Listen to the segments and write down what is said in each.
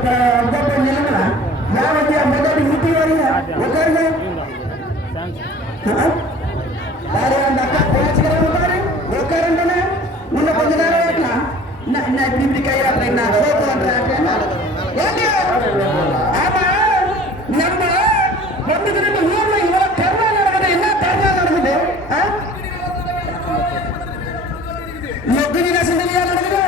ಒಬ್ಬೊಬ್ಬರು ನಿಲ್ಲಲ್ಲ ಯಾವಾಗ ಮೊದಲು ಹುಟ್ಟಿವರಿಗೆ ಒಬ್ಬರಿಗೆ வேற அந்த அக்கா பேச்சுக்கிறவங்க பாரு உட்காருண்டன முன்ன கொஞ்ச நேரம் ஏட்டலாம் என்ன இப்படி இப்படி கையாட்டுறேன் நான் சோப்பு பண்றேன் ஆமா நம்ம ஒன்று திரும்ப ஊர்ல இவ்வளவு தெருவா நடக்குது. என்ன தெருவா நடக்குது எத்தனை நேசம் தெரியாது நடக்குது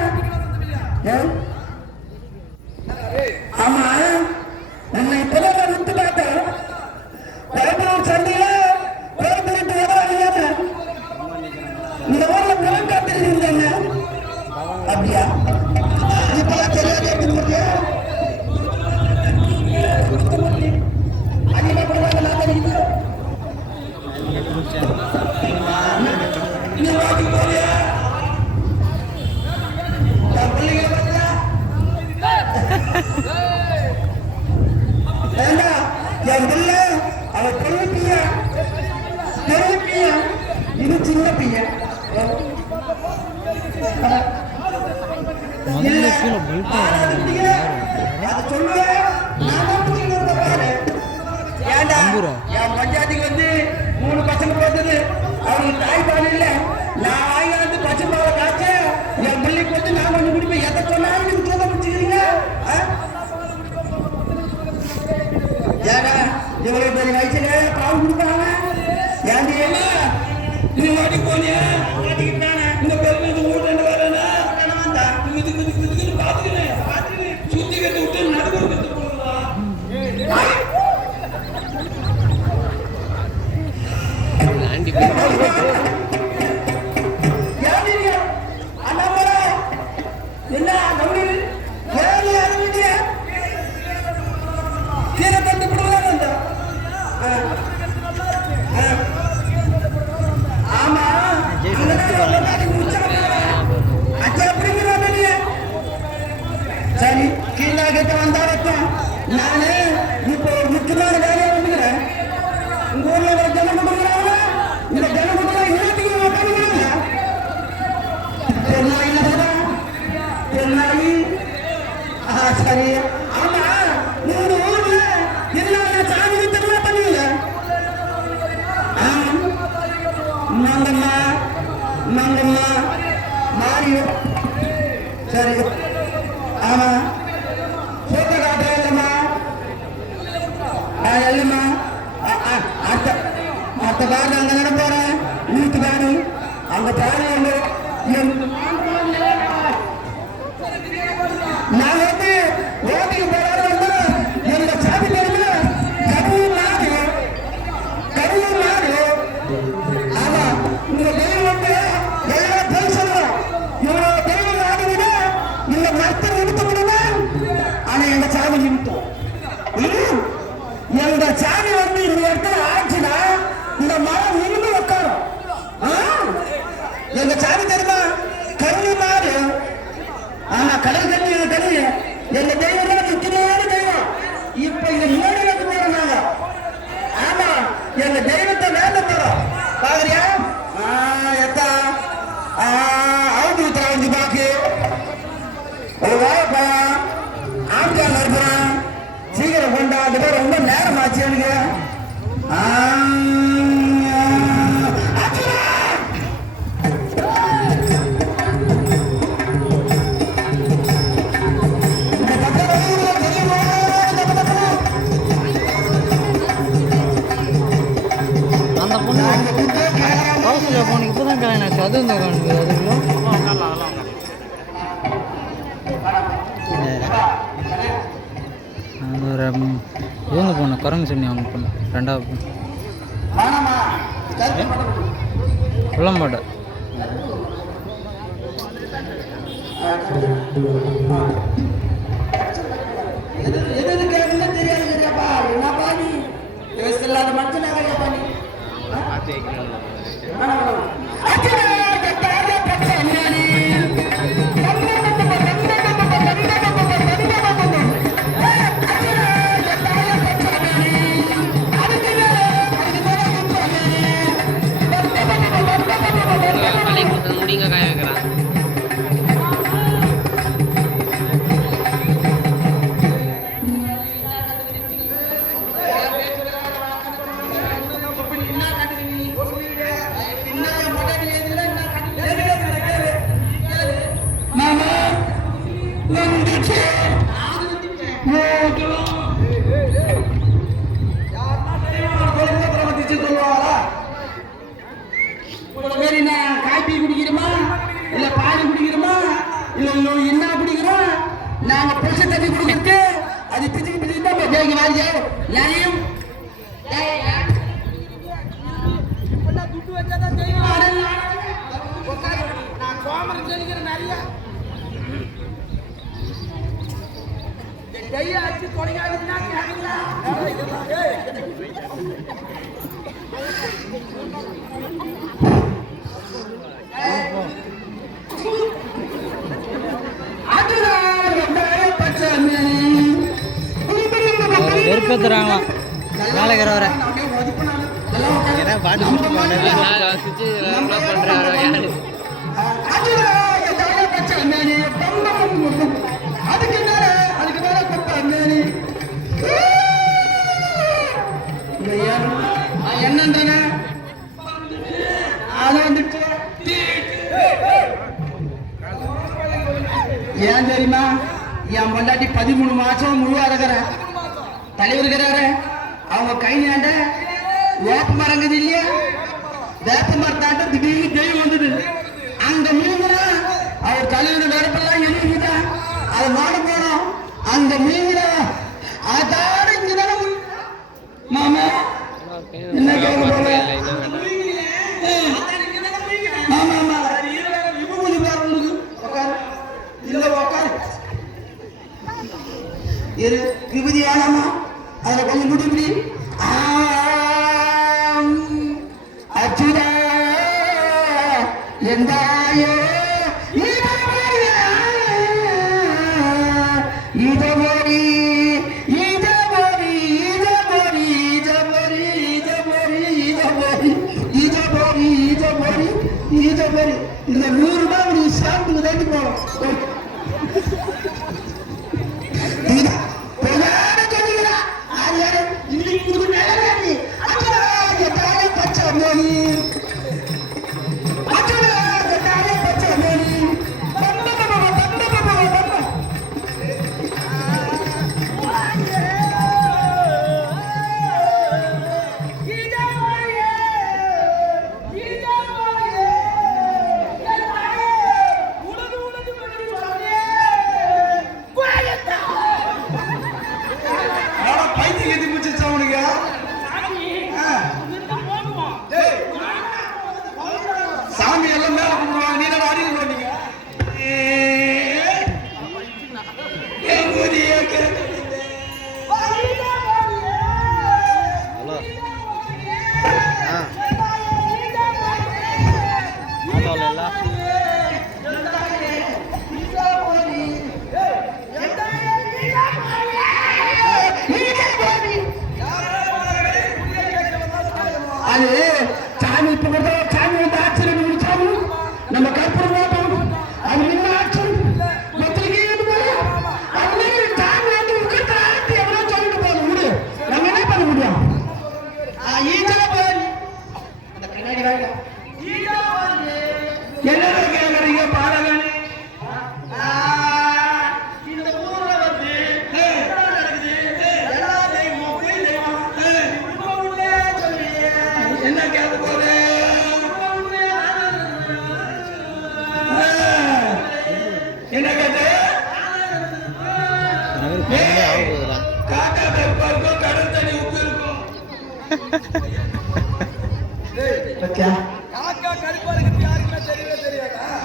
ஆமா. போட்ட காட்டா இல்லம்மா. இல்லம்மா அடுத்த அடுத்த அங்க போறேன்? நீத்து பாரு. அங்க பாரு கலந்து மட்டும் தான் காணுது அதுக்குள்ள அது ஒரு இவங்க பொண்ணு குரங்கு சொன்னி அவங்க பொண்ணு ரெண்டாவது பொண்ணு. குள்ளம்பாட்டை Not வெறுப்பேற்றுறாங்களாம் வேலைக்கிறவரை ஏன்னா பாட்டு பண்ணுறாரு யாரு என்னன்றாங்க அது வந்துட்டு ஏன் தெரியுமா? என் பொண்டாட்டி பதிமூணு மாசம் முழுவா தலைவர் இருக்கிறாரு அவங்க கை நாண்ட வேப்ப மரங்குது இல்லையா? வேப்ப மரத்தாண்ட திடீர்னு தெய்வம் வந்தது. அங்க மீன்களா அவர் தலைவர் வேறப்பெல்லாம் எழுதிட்டா அதை மாட போனோம். அந்த மீன்களா அதோட இங்கதானே மாமா என்ன கேட்க விபூதி பாரு உங்களுக்கு உட்காரு. இல்ல உட்காரு. இரு விபூதி you good dream?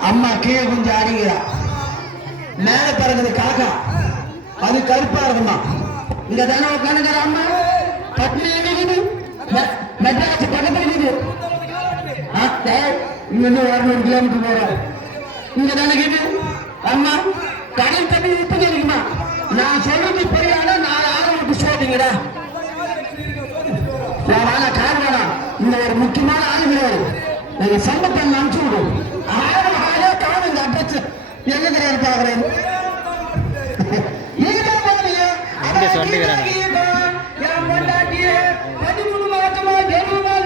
அம்மா கீழே கொஞ்சம் அடிங்கிறா மேல பறக்குது காக்கா. அது கருப்பா இருக்குமா? இங்க தானே உட்காந்துக்கிற அம்மா? பட்னி மெட்ராஸ் பக்கத்துல இருக்குது. ஆ, டேய், இங்க இருந்து இரநூறு கிலோமீட்டர் போறோம். இங்க தானே கேட்டு அம்மா கடல் தண்ணி உப்பு இருக்குமா நான் சொல்றது பொய்யான நான் யாரும் சோதிங்கடா நான் வேணாம் கார் வேணாம் இந்த ஒரு முக்கியமான ஆள் கிடையாது நீங்க சம்பத்தை அனுப்பிச்சு விடும் ஆயிரம் ஆயிரம் காணும் இந்த அட்ரஸ் எங்க கிடையாது பாக்குறேன் இங்க சொல்லிக்கிறாங்க. பதிமூணு மாசமா ஜென்மமாக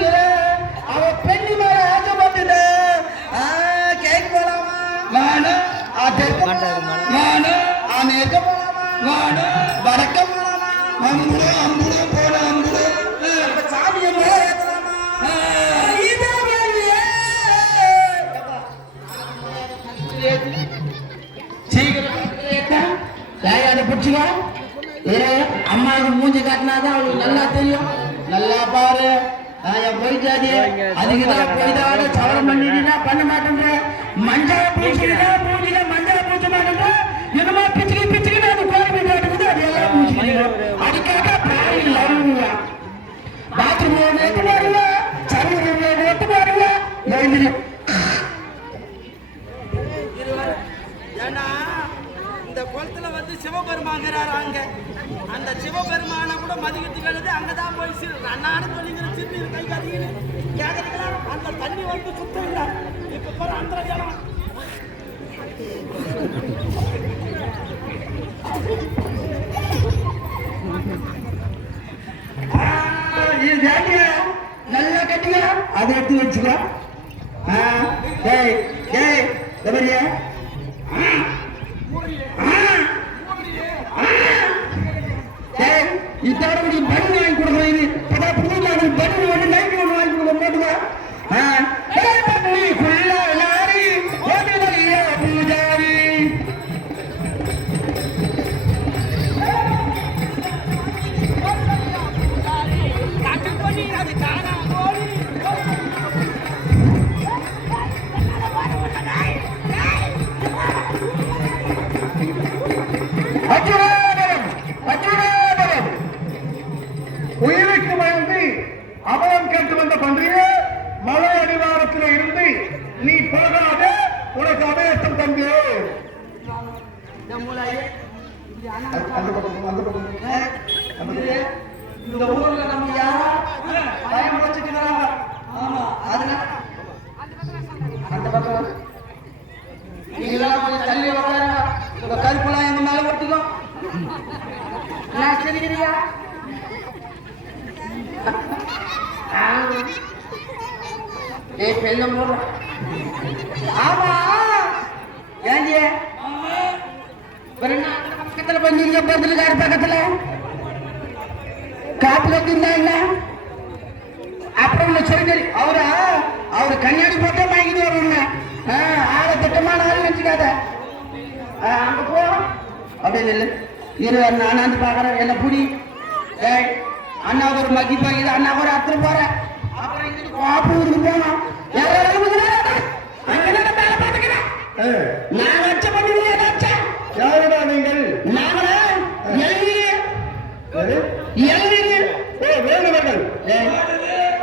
ஏ அம்மாவுக்கு மூஞ்சி காட்டினாதான் அவளுக்கு நல்லா தெரியும். நல்லா பாரு. நான் என் போயிட்டாடி அதுக்கு தான் போய்தாட சவரம் பண்ணிட்டீங்கன்னா பண்ண மாட்டேன்ற மஞ்சள் பூஜில மஞ்சள் பூச்ச மாட்டேன்ற என்னமா பிச்சுக்கி பிச்சுக்கி அது கோழி மீன் இருக்குது அது எல்லாம் பூச்சிக்கிறோம் அதுக்காக பாரு இல்லை பாத்ரூம் எட்டு பாருங்க சர்வீஸ் எட்டு பாருங்க எழுந்திரி ஏன்னா இந்த குளத்துல வந்து சிவபெருமாங்கிறார் அங்க. அந்த சிவபெருமானை கூட மதிக்கத்துக்கு கழுது அங்கதான் போய் சிறு அண்ணான்னு சொல்லிங்கிற சிறு கை கதின்னு கேட்கறதுக்கெல்லாம் அந்த தண்ணி வந்து சுத்தம் இல்லை. இப்ப போற அந்த ஜனம் இது வேண்டிய அதை எடுத்து வச்சுக்க. ஆ, டேய் Один காப்பு இல்ல அப்புறம் உள்ள சரி சரி. அவரா? அவர் கண்ணாடி போட்டே வாங்கிட்டு வருவாங்க. ஆளை திட்டமான ஆள் நினைச்சுக்காத. அங்க போ. அப்படி இல்லை இரு நான் வந்து பாக்குறேன் என்ன புடி ஏய் அண்ணா ஒரு மக்கி பாக்குது அண்ணா ஒரு அத்தனை போறேன் அப்புறம் இங்கிட்டு போனோம் நின்னு மேல பாத்துக்கிறேன் நான் வச்ச பண்ணி ஏதாச்சும் யாருடா நீங்கள்? நாங்களே? எழுதி எழுதி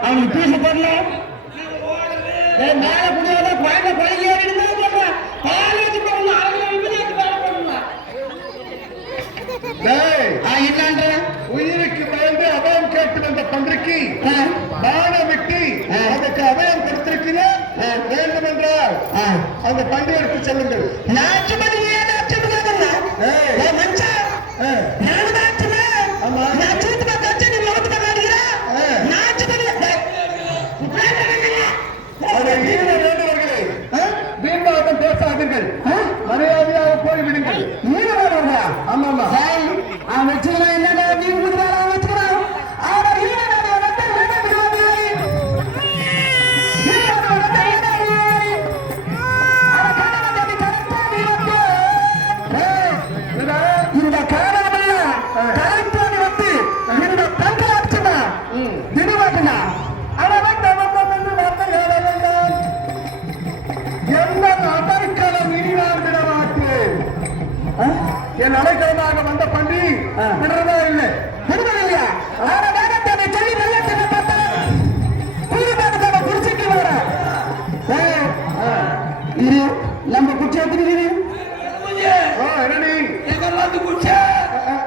அவனுக்கு போடல ஏய், மேல குடியாத குழந்தை குழந்தைய இருந்தா போடுறேன் காலேஜ் போகணும். அவங்க விபத்து வேலை ஆ என்னன்ற உயிருக்கு பயந்து அபயம் கேட்டு வந்த பன்றிக்கு பான விட்டு. அதுக்கு அபயம் கொடுத்திருக்கிறேன். வேண்டும் என்றால் அந்த பன்றி எடுத்து செல்லுங்கள்.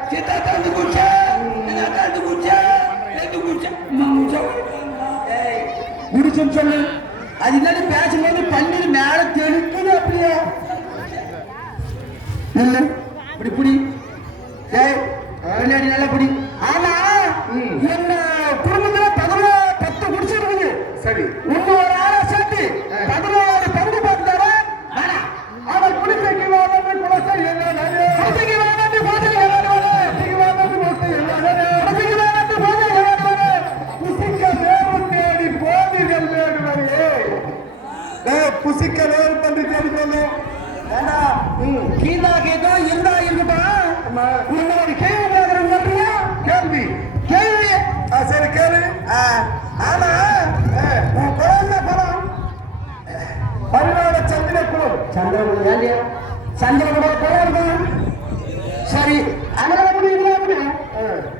சீதா தாந்து குச்ச எங்க தாந்து குச்ச. எங்க குச்ச? குச்ச. குடிச்சுன்னு சொல்லு. அது என்னன்னு பேசும்போது பன்னீர் மேல தெளிக்குது அப்படியே? இல்ல. நல்லபடி ஆனா என்ன குடும்பத்துல பதினோரு பத்து குடிச்சிருக்குது. சரி. இன்னொரு ஆளை சேர்த்து பதினோரு பங்கு பார்த்தாரா அவன் குடிச்ச கிவாதமே குடிச்ச என்ன புசிக்க நேரு பண்றி தேடி சொல்லு ஏன்னா கீதா கேட்டா இருந்தா இருக்குப்பா இன்னொரு கேள்வி கேள்வி. கேள்வி. சரி கேளு. ஆனா உன் குழந்தை படம் பரிணாம சந்திரகுலம் சந்திரகுலம் சந்திரகுலம் குழந்தான் சரி அனலகுடி இல்லாமல்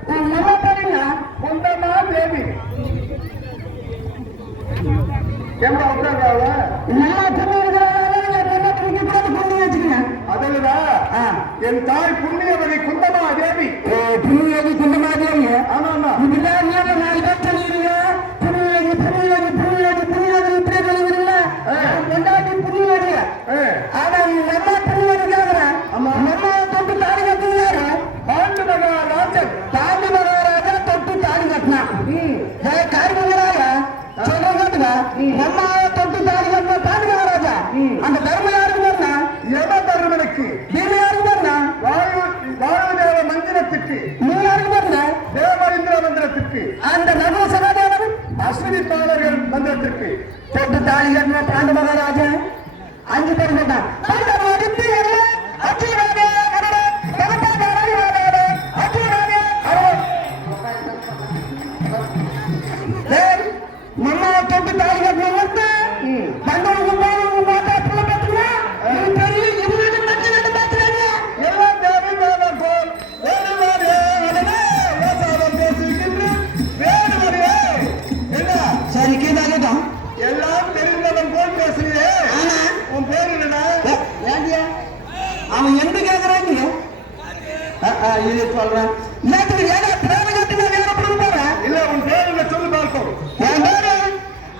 உன் நம்ம பரிணா சொந்தமா தேவி என் தாய் புண்ணியவதி குந்தமா தேவி. இது சொல்றேன். இல்ல உன் பேரு சொல்லி பார்ப்போம்.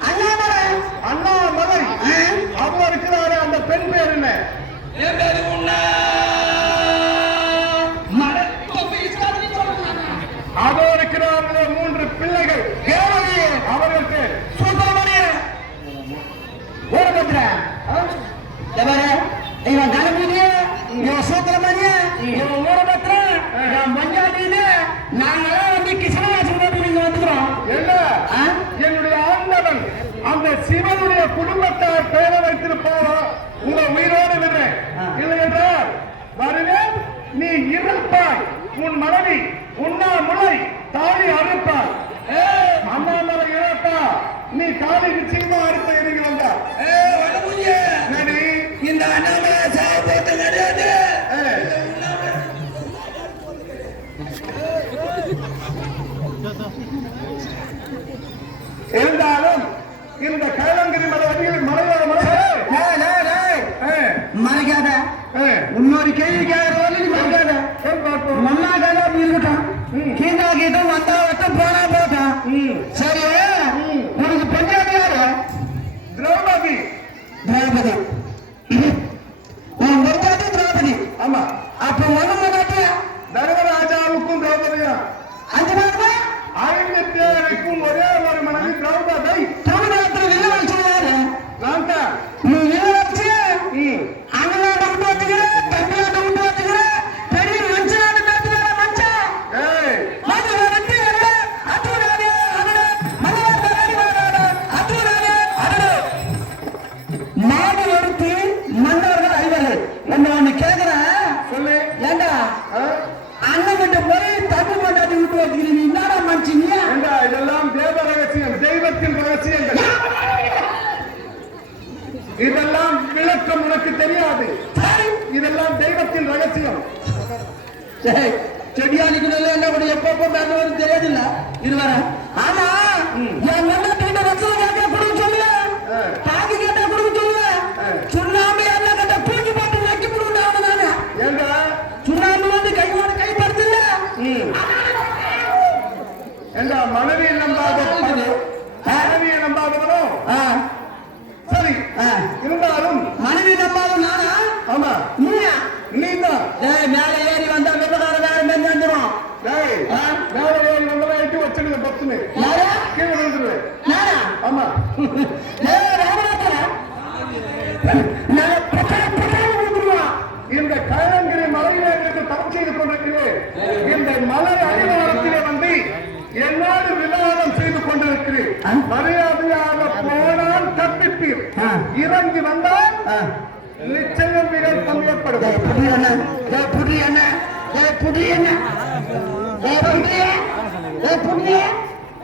அண்ணாமலை. அண்ணாமலை. அம்மா இருக்கிறாரு அந்த பெண் பேரு என்ன? என் பேரு Malami.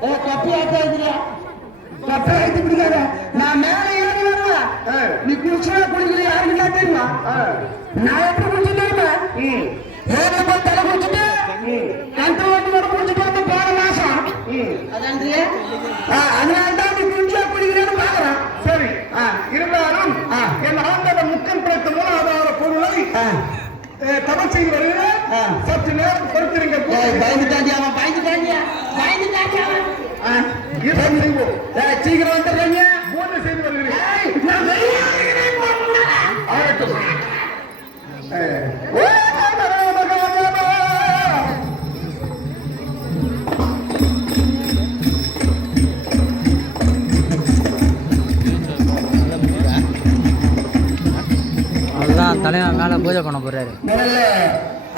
ஏய், கப்பி ஆட்டா இதுல. கப்பி ஆட்டி பிடிக்காத. நான் மேல ஏறி வருவேன். நீ குளிச்சா குளிக்கல யாருக்குன்னா தெரியுமா ஆ. நான் எப்படி குளிச்சு தெரியுமா. ஏறி போய் தலை குளிச்சுட்டு. கண்டு ஓட்டு வர குளிச்சுட்டு வந்து போன மாசம் ம். அதான்றி அதனால தான் நீ குளிச்சா குளிக்கிறேன்னு பாக்குறேன் சரி. இருந்தாலும் ஆ. என் ஆண்டவன் முக்கம் பிடித்த மூலாதார பொருளை வருகிறேன். ஆ. சற்று நேரம் பொறுத்திருங்க பயந்துட்டாண்டி அவன் பயந்துட்டாண்டியா பயந்துட்டாண்டி அவன். ஈசன் செய்வோம் சீக்கிரம் வந்துடுறீங்க பூஜை செய்து வருகிறேன். ஆகட்டும். அதுதான் மேலே பூஜை பண்ண போறாரு.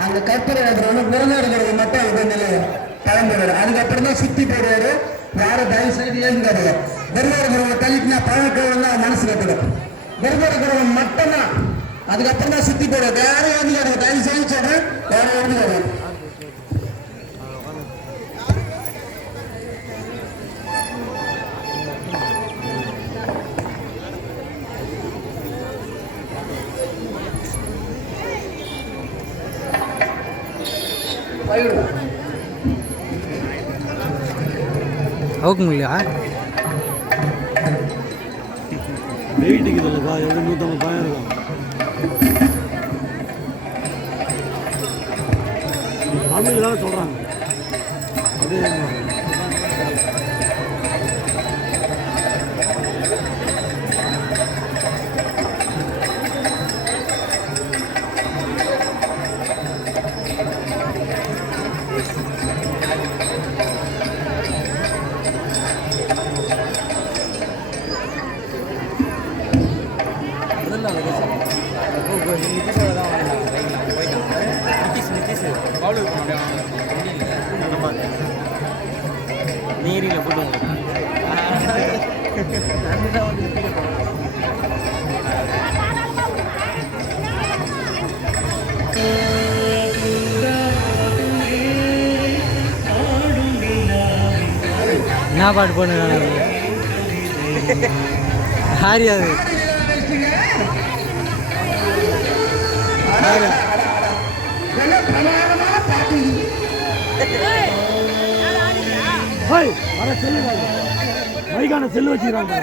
அந்த கற்பனை எடுக்கிறவங்க விரதம் எடுக்கிறது மட்டும் அது கொஞ்சம் பழம்புறாரு அதுக்கப்புறம் தான் சுத்தி போயிடுவாரு. யாரும் தயவு செய்து ஏழுங்காரு விரதம் தள்ளிட்டுனா பழக்கிறவங்க தான் மனசு கட்டுறது விரதம் மட்டும்தான். அதுக்கப்புறம் தான் சுத்தி போடுவார் வேற எழுதுக்காரு தயவு செய்து சொல்றேன் வேற எழுதுக்காரு அவுக்க முடியலையா வெயிட்டுக்கு இல்லைப்பா எவ்வளோ நூற்றம்பது இருக்கும் தமிழ் தான் சொல்கிறாங்க அதே என்ன பாட்டு போடுறாங்க ஹாரி அது. ஹாய் வர செல்லு மைக்கான செல்லு வச்சுக்கிறாங்க.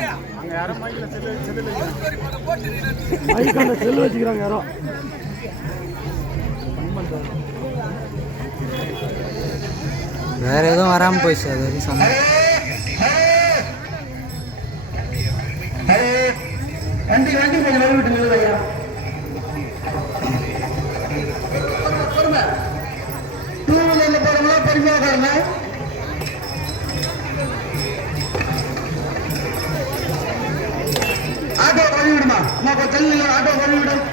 மைக்கான செல்லு வச்சுக்கிறாங்க யாரோ. வேற எதுவும் வராமல் போயிடுச்சு அது வரைக்கும் சொன்னேன் ரெண்டு வண்டி கொஞ்சம் நழுவிட்டு ஐயா டூ வீலர்ல போறவங்க பெருமையா உட்காருங்க ஆட்டோ கழுவிடுமா அம்மா கொஞ்சம் ஆட்டோ கழுவிடும்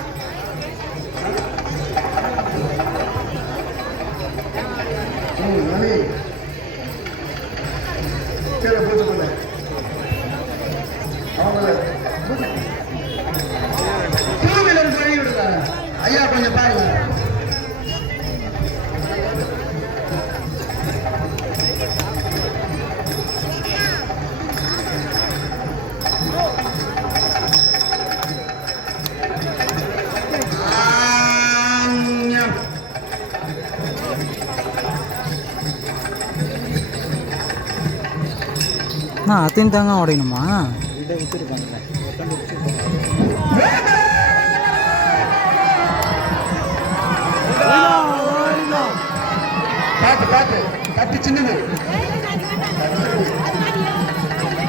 நான் தாங்க உடையணுமா? பார்த்து பார்த்து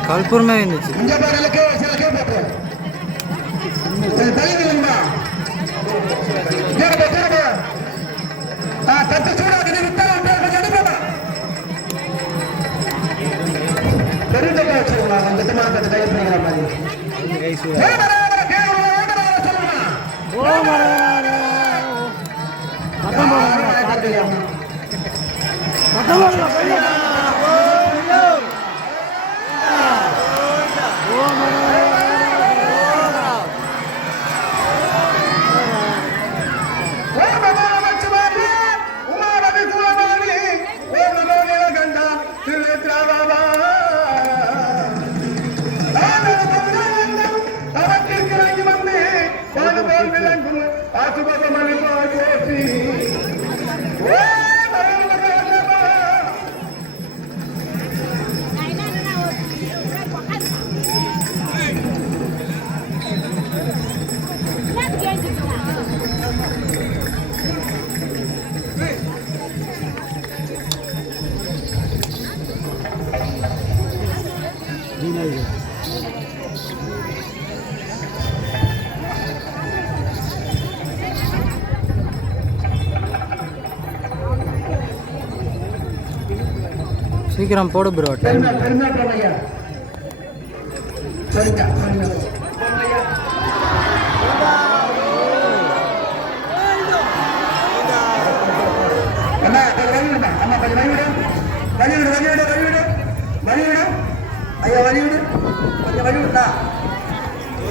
கல்பூரமே இருந்துச்சு இங்க திட்டமான தட்டு கை பண்ணிக்கிற மாதிரி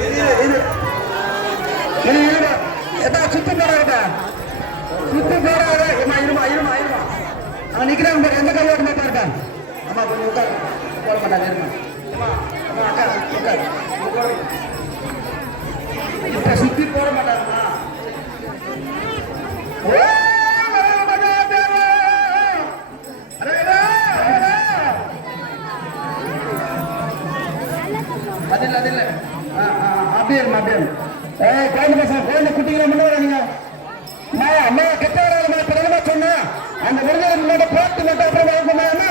இது இது. இது எதா சுத்தி போறாங்க சுத்தி போறாங்க ஏமா இருமா இருமா இருமா. அவன் நிக்கிறாங்க பாரு எந்த கையோட மாட்டா இருக்கான்? அம்மா கொஞ்சம் உட்காரு போட மாட்டாங்க அம்மா அம்மா அக்கா உட்காரு உட்காரு இப்ப சுத்தி போட மாட்டாங்கம்மா அப்படியே இருமா, அப்படியே குழந்தை பசங்க குழந்தை குட்டிகளை வராங்க அம்மா அம்மா கெட்ட வராங்க சொன்னா அந்த விருதுகள் முன்னாடி போட்டு மட்டும் அப்புறம் வாங்க